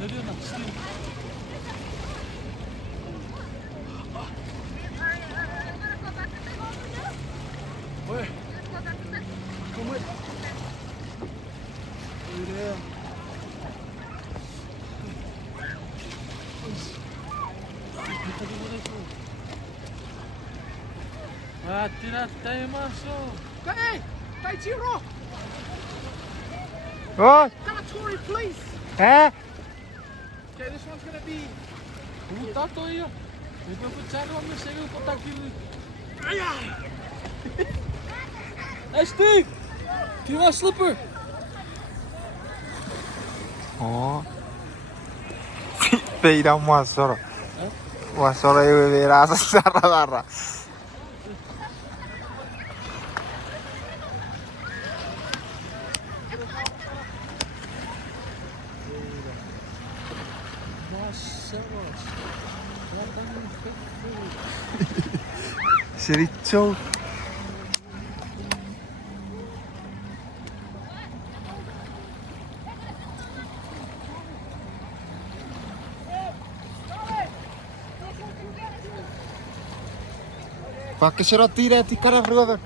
Ne diyorsun lan? Steve? Oi. Kom uit. Öyle. Hati-hati masuk. Hey, Taichiro! Oi! Kanatori, please! He? Okay, this one's gonna be. Hoe dat hoor je? Ik ben vertellen wat ik zeggen op dat jullie. Hey Steve! Doe je wel slipper? Oh. Peida um Wasoro. Wasoro eu verá essa sarra. Maşallah. Siricho. Pakai serot tira di cara brother.